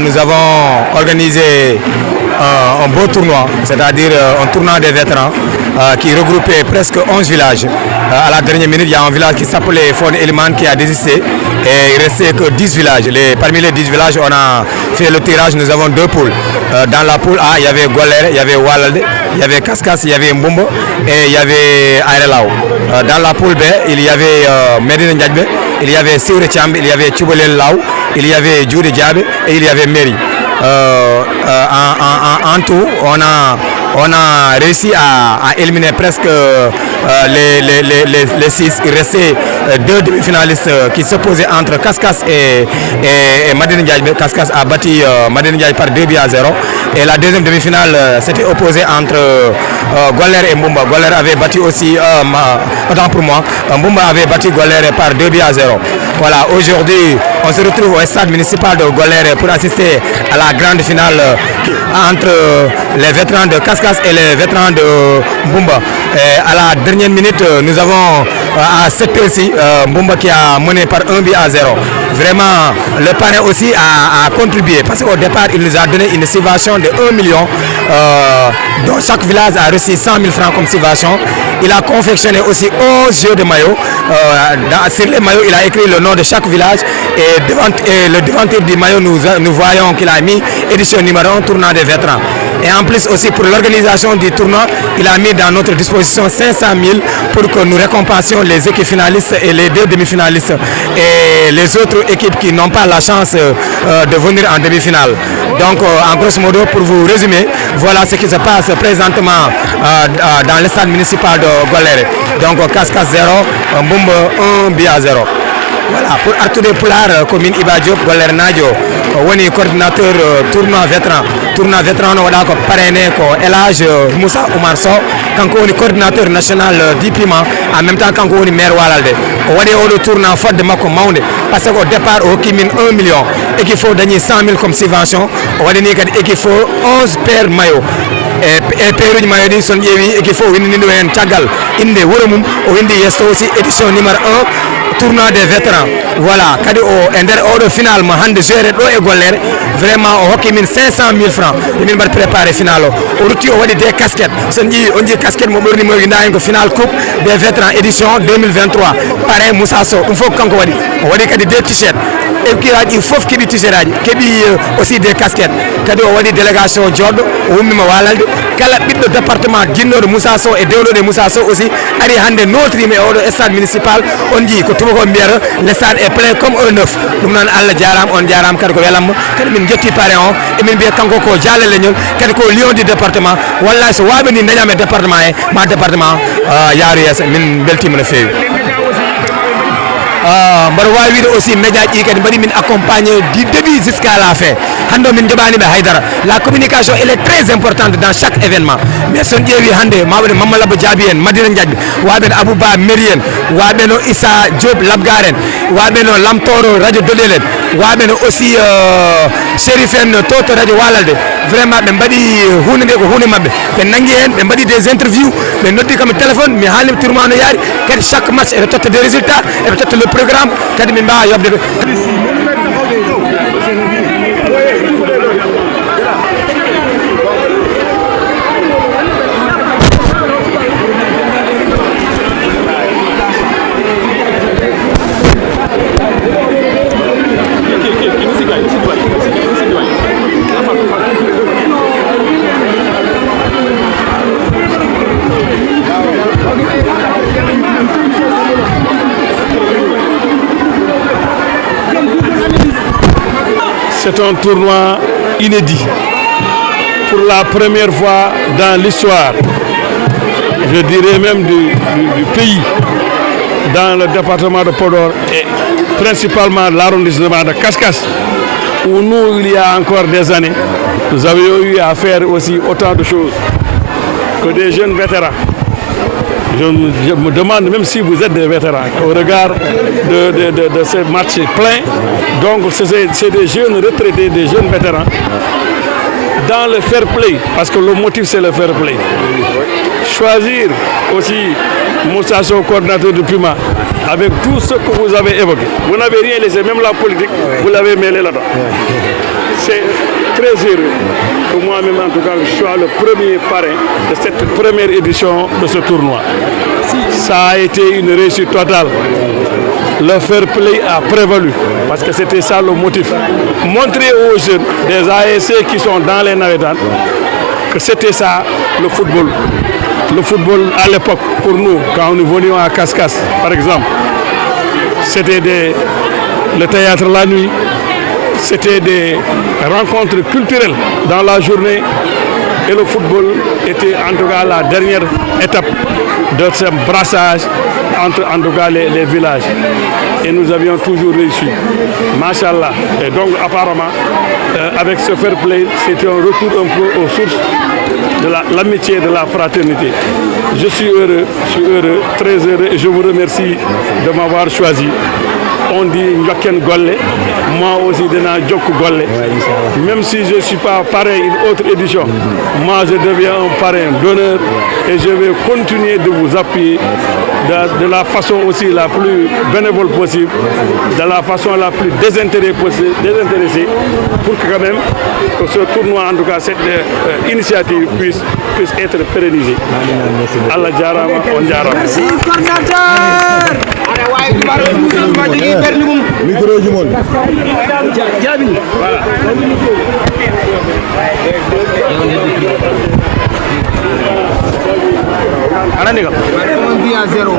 Nous avons organisé un beau tournoi, c'est-à-dire un tournoi des vétérans qui regroupait presque 11 villages. À la dernière minute, il y a un village qui s'appelait Fon Eliman qui a désisté et il ne restait que 10 villages. Parmi les 10 villages, on a fait le tirage, nous avons 2 poules. Dans la poule A, il y avait Golere, il y avait Walalde, il y avait Kaskas, il y avait Mbumbo et il y avait Airelao. Dans la poule B, il y avait Medina Ndjadbe, il y avait Siure Tchambe, il y avait Tchoubolel Lao, il y avait Djoudi Diabe et il y avait Meri. En tout, on a réussi à éliminer presque les 6. Il restait 2 demi-finalistes qui s'opposaient entre Kaskas et Madine Ndiaye. Kaskas a battu Madine Ndiaye par 2-0. Et la deuxième demi-finale s'était opposée entre Golere et Mbumba. Golere avait battu aussi, autant pour moi, Mbumba avait battu Golere par 2-0. Voilà, aujourd'hui, on se retrouve au stade municipal de Golere pour assister à la grande finale entre les vétérans de Kaskas et les vétérans de Mbumba. Et à la dernière minute, nous avons à cette heure-ci Mbumba qui a mené par 1-0. Vraiment, le parrain aussi a contribué parce qu'au départ, il nous a donné une subvention de 1 million dont chaque village a reçu 100 000 francs comme subvention. Il a confectionné aussi 11 jeux de maillots. Sur les maillots, il a écrit le nom de chaque village et le devanture du maillot, nous voyons qu'il a mis édition numéro 1, tournoi des vétérans. Et en plus aussi pour l'organisation du tournoi, il a mis dans notre disposition 500 000 pour que nous récompensions les équipes finalistes et les 2 demi-finalistes et les autres équipes qui n'ont pas la chance de venir en demi-finale. Donc en grosso modo, pour vous résumer, voilà ce qui se passe présentement dans le stade municipal de Golere. Donc Kaskas 0, Mbumba 1-0. Voilà, pour Artude Poular, commune Iba Diop, Golere Nadio, woni coordinateur tournoi vétéran no waɗa ko parrainé ko Elage Moussa Oumar Sow, kanko woni coordinateur national du piment, en même temps kanko woni maire Walalde. O waɗi oɗo tournoi fodde makko mawde par ce que au départ o hokki min 1 million, équipe fof dañi 100 000 comme subvention. O waɗani kadi équipe fof 11 paires maillot e peeruji mayo ɗi son ƴeewi équipe fof windini ɗum hen caggal inde wuuro mum, o windi yesso aussi édition numéro 1 tournoi des vétérans. Voilà, kadi o e nder oɗo final mo hande géré ɗo e Golere, vraiment o hokki min 500 000 francs min mbaɗi préparé final o rutti o waɗi des casquettes. Son ƴeewi on jii casquette mo ɓorni mo winda hen ko final coupe des vétérans édition 2023 parrain Moussa Sow, ɗum fof kanko waɗi. O waɗi kadi des t-shirt, équipaji fof keeɓi t-shirt aji, keeɓi aussi des casquettes. Kadi o waɗi délégation joɗɗo, o ummima Walalde. Kala ɓiɗɗo département jinnoɗo Moussa Sow e dewɗoɗo Moussa Sow aussi ari hande notrima e oɗo stade municipal. On jii ko tubako mbiyata le stade est plein comme un œuf. Ɗum noon Allah jarama, on jarama kadi ko welamma. Kadi min jetti parrain o emin mbiya kanko ko Diallo Leñol, kadi ko lion du département. Wallahi so waɓe ni dañama e département he ma département yaaru yeeso. Min beltima no fewi. mbaɗa wawi wiide aussi média ɗi kadi mbaɗi min accompagné du début jusqu'à la fin. Hande min joɓani ɓe haydara. La communication elle est très importante dans chaque événement. Mais son ƴeewi hande mawɓe Mamadou Abba Diaby en, Madina Ndiaye, waɓe no Abouba Meri en, waɓe no Issa Diop Labgar en, waɓe no Lamtoro radio Dodel en, waɓe no aussi Chérif en to to radio Walalde. Vraiment ɓe mbaɗi hunde nde ko hunde mabɓe, ɓe nangui hen, ɓe mbaɗi des interviews, ɓe noddi kam téléphone mi haalni tourment no yaari. Kadi chaque match eɓe totta des résultats, eɓe totta le programme, kadi min mbawa yobde ɗo. C'est un tournoi inédit. Pour la première fois dans l'histoire, je dirais même du pays, dans le département de Podor et principalement l'arrondissement de Kaskas, où nous, il y a encore des années, nous avions eu à faire aussi autant de choses que des jeunes vétérans. Je me demande même si vous êtes des vétérans, au regard de ces matchs pleins. Donc c'est des jeunes retraités, des jeunes vétérans, dans le fair play, parce que le motif c'est le fair play. Choisir aussi Moussa Sow, coordinateur de Puma, avec tout ce que vous avez évoqué. Vous n'avez rien laissé, même la politique, vous l'avez mêlé là-dedans. c'est très heureux que moi-même, en tout cas, je sois le premier parrain de cette première édition de ce tournoi. Ça a été une réussite totale. Le fair play a prévalu parce que c'était ça le motif. Montrer aux jeunes des ASC qui sont dans les navétanes que c'était ça le football. Le football à l'époque, pour nous, quand nous venions à Cascas, par exemple, c'était le théâtre la nuit, c'était des rencontres culturelles dans la journée et le football était en tout cas la dernière étape de ce brassage entre en tout cas les villages. Et nous avions toujours réussi. Machallah. Et donc apparemment, avec ce fair play, c'était un retour un peu aux sources de l'amitié, de la fraternité. Je suis heureux, très heureux et je vous remercie de m'avoir choisi. On dit Njoken Golle, moi aussi Dena Djok Golle. Même si je ne suis pas parrain une autre édition, moi je deviens un parrain d'honneur et je vais continuer de vous appuyer de la façon aussi la plus bénévole possible, de la façon la plus désintéressée pour que quand même que ce tournoi, en tout cas cette initiative puisse être pérennisée. Allah Djarama, on Djarama. Merci, coordinateur. Micro du monde. Voilà. Ana ndigal. 1 but à 0.